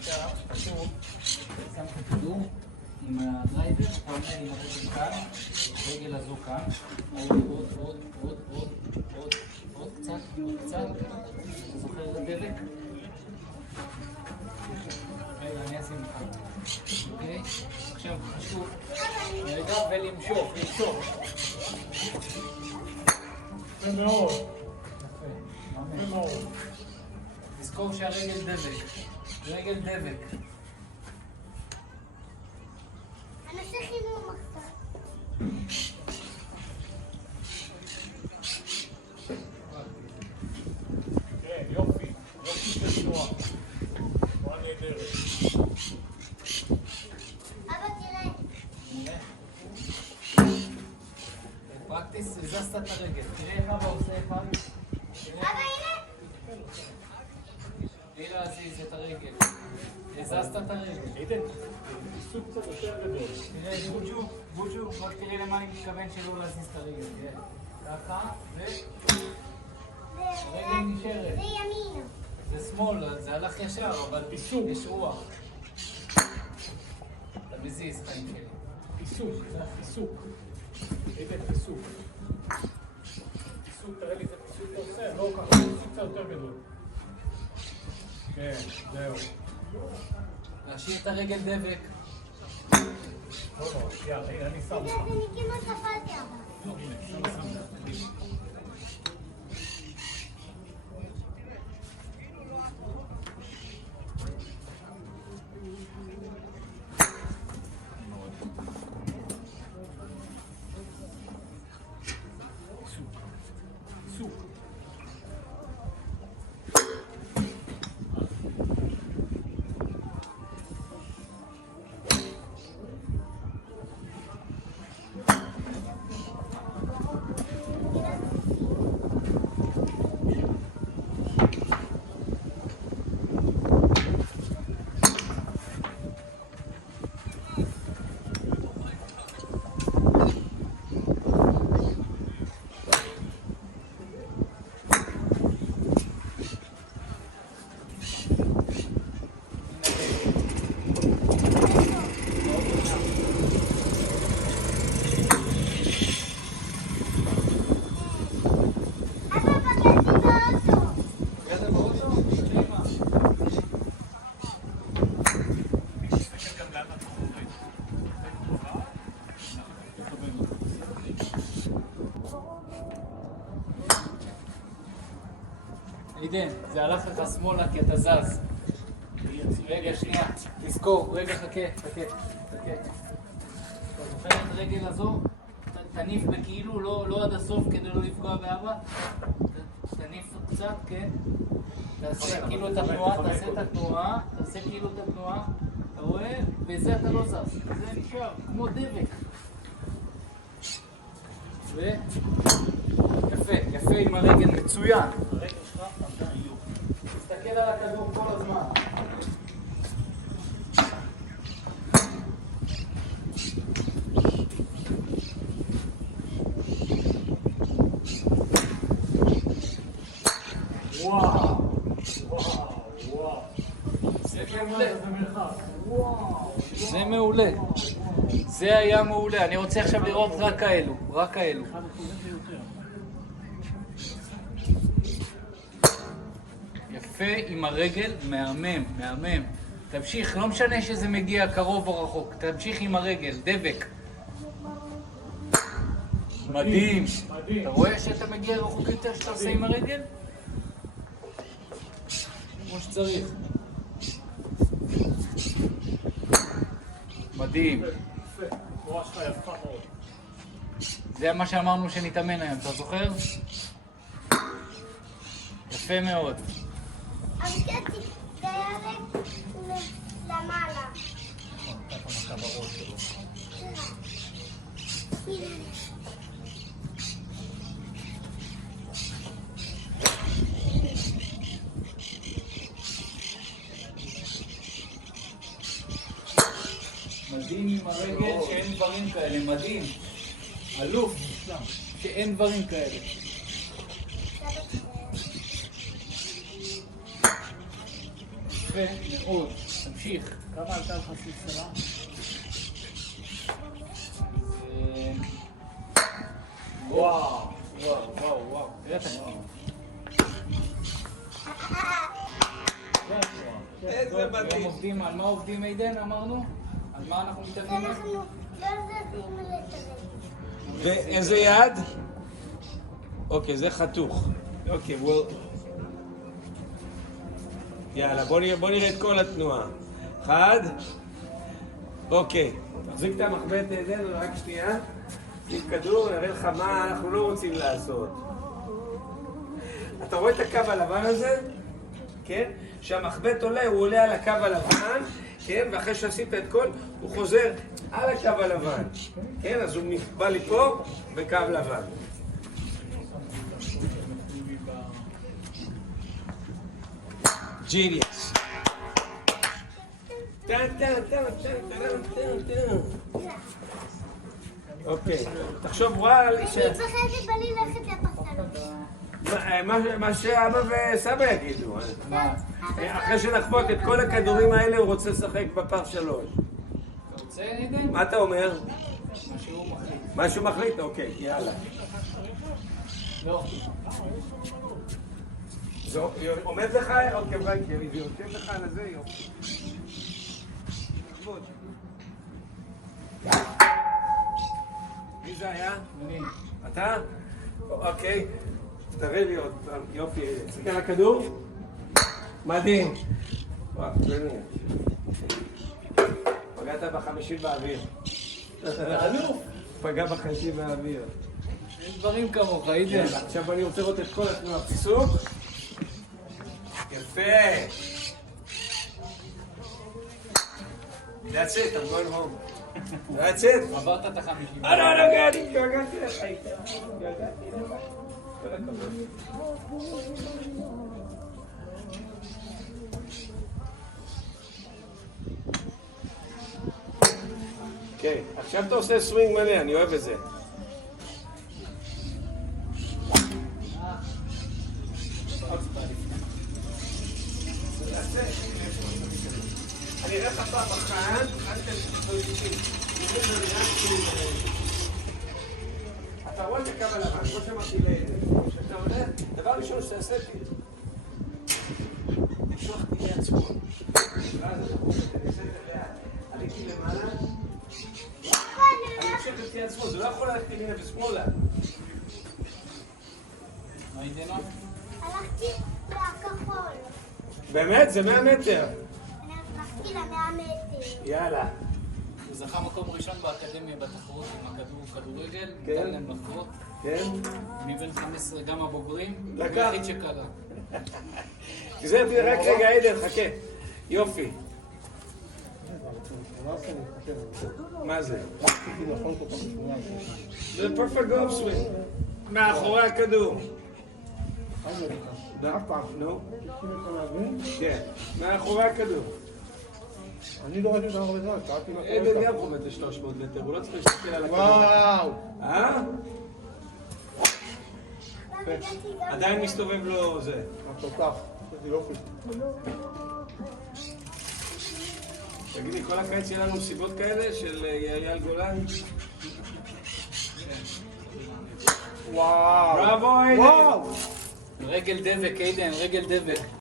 עכשיו, פשוט, שם את הכדור עם הדרייבר, אתה עומד עם הרגל כאן, הרגל הזו כאן, עוד קצת, אתה זוכר את הדבק? רגע, אני אשים לך. אוקיי? עכשיו חשוב, רגע, ולמשוך. זה מאוד. יפה, ממש. תזכור שהרגל דבק. רגל דבק. אני עושה חימום עכשיו. כן, יופי. יופי של תנועה. תנועה נהדרת. אבא תראה. פרקטיס, הזזת את הרגל. תראה איך אבא עושה אחד. אבא הנה. תראה להזיז את הרגל. הזזת את הרגל. עידן, סוג קצת יותר גדול. תראה, בוג'ו, רק תראה למה אני מתכוון שלא להזיז את הרגל. ככה, הרגל נשארת. זה ימין. זה שמאל, זה הלך ישר, אבל יש רוח. אתה מזיז חיים שלי. פיסוק, זה הפיסוק. עידן, פיסוק. פיסוק, תראה לי איזה פיסוק אתה עושה, לא ככה, פיסוק קצת יותר גדול. כן, זהו. להשאיר את הרגל דבק. לא, יאללה, הנה, אני שם לך. אני כמעט נפלתי אבא. לא, הנה, שם לך. עידן, זה הלך לך שמאלה כי אתה זז. רגע, שנייה, תזכור, רגע, חכה. אתה זוכר את הרגל הזו? תניף בכאילו, לא עד הסוף כדי לא לפגוע באבא. תניף קצת, כן? תעשה כאילו את התנועה, תעשה כאילו את התנועה. אתה רואה? בזה אתה לא זז, זה נשאר כמו דבק. יפה עם הרגל, מצוין. הרגל שלך עדיין יופי. תסתכל על הכדור כל הזמן. וואו. זה מעולה. זה היה מעולה. אני רוצה עכשיו לראות רק כאלו. יפה עם הרגל, מהמם. תמשיך, לא משנה שזה מגיע קרוב או רחוק. תמשיך עם הרגל, דבק. מדהים. אתה רואה שאתה מגיע רחוק יותר שאתה עושה עם הרגל? כמו שצריך. מדהים. התנועה שלך יפה מאוד. זה מה שאמרנו שנתאמן היום, אתה זוכר? יפה מאוד. אז קטי, זה יעלה למעלה. ככה מכה בראש שלו. מדהים עם הרגל שאין דברים כאלה, מדהים. אלוף, שאין דברים כאלה. יפה מאוד, תמשיך. כמה עלתה לך סלסלה? וואו, וואו, וואו, וואו. תראה את הקטעים. איזה מדהים. עובדים, על מה עובדים עידן אמרנו? על מה אנחנו מתאמנים? אנחנו לא יודעים לתרגם. ואיזה יד? אוקיי, זה חתוך. אוקיי, יאללה, בוא נראה את כל התנועה. אחד. אוקיי. תחזיק את המחבט עדן, רק שנייה. שים כדור, נראה לך מה אנחנו לא רוצים לעשות. אתה רואה את הקו הלבן הזה? כן? כשהמחבט עולה, הוא עולה על הקו הלבן, כן? ואחרי שעשית את כל, הוא חוזר על הקו הלבן. כן? אז הוא בא לי פה בקו לבן. ג'יניוס. אוקיי, תחשוב וואל אני מפחדת בא לי ללכת לפרסנות. מה שאבא וסבא יגידו. מה? אחרי שנחבוט את כל הכדורים האלה הוא רוצה לשחק בפר 3. אתה רוצה עידן? מה אתה אומר? מה שהוא מחליט. מה שהוא מחליט? אוקיי, יאללה. לא. זה עומד לך? אוקיי, ברנקי, זה יושב לך על הזה, יופי. נחבוט. מי זה היה? אני. אתה? אוקיי. תראה לי עוד פעם, יופי. תסתכל על הכדור? מדהים. וואו, באמת. פגעת ב50 באוויר. אלוף. פגע ב50 באוויר. אין דברים כמוך, עידן. עכשיו אני רוצה לראות את כל התנועה. פיסוק. יפה. That's it, I'm going home. That's it. עברת את ה-50. לא, נגעתי לך איתה. נגעתי לך. כל הכבוד. אוקיי, עכשיו אתה עושה סווינג מלא, אני אוהב את זה. אני אראה לך פעם אחת, אתה רואה את הקו הלבן, כמו שאמרתי שאתה עולה, דבר ראשון שתעשה תמשוך תהיה עצמו. עליתי למעלה, אני חושב את תהיה עצמו, זה לא יכול ללכת ימינה ושמאלה. מה עידן? הלכתי לכחול. באמת? זה 100 מטר. אני הלכתי ל100 מטר. יאללה. הוא זכה מקום ראשון באקדמיה בתחרות עם כדורגל. כן. ניתן להם לחרות. כן? מבין 15 גם הבוגרים. לקח. הוא היחיד שקרה. תזהר, רק רגע, עדן, חכה. יופי. מה זה? זה פרפקט גולף סווינג. מאחורי הכדור. נו? כן, מאחורי הכדור. אני לא ראיתי אותם הרבה זמן, קראתי מה עדן גם חומד ל-300 מטר, הוא לא צריך להסתכל על הכדור. וואו! עדיין מסתובב לו זה. התותח, איזה יופי. תגידי, כל הקיץ יהיה לנו מסיבות כאלה של אייל גולן? וואו! בראבו, עדן! וואו! רגל דבק, עידן, רגל דבק.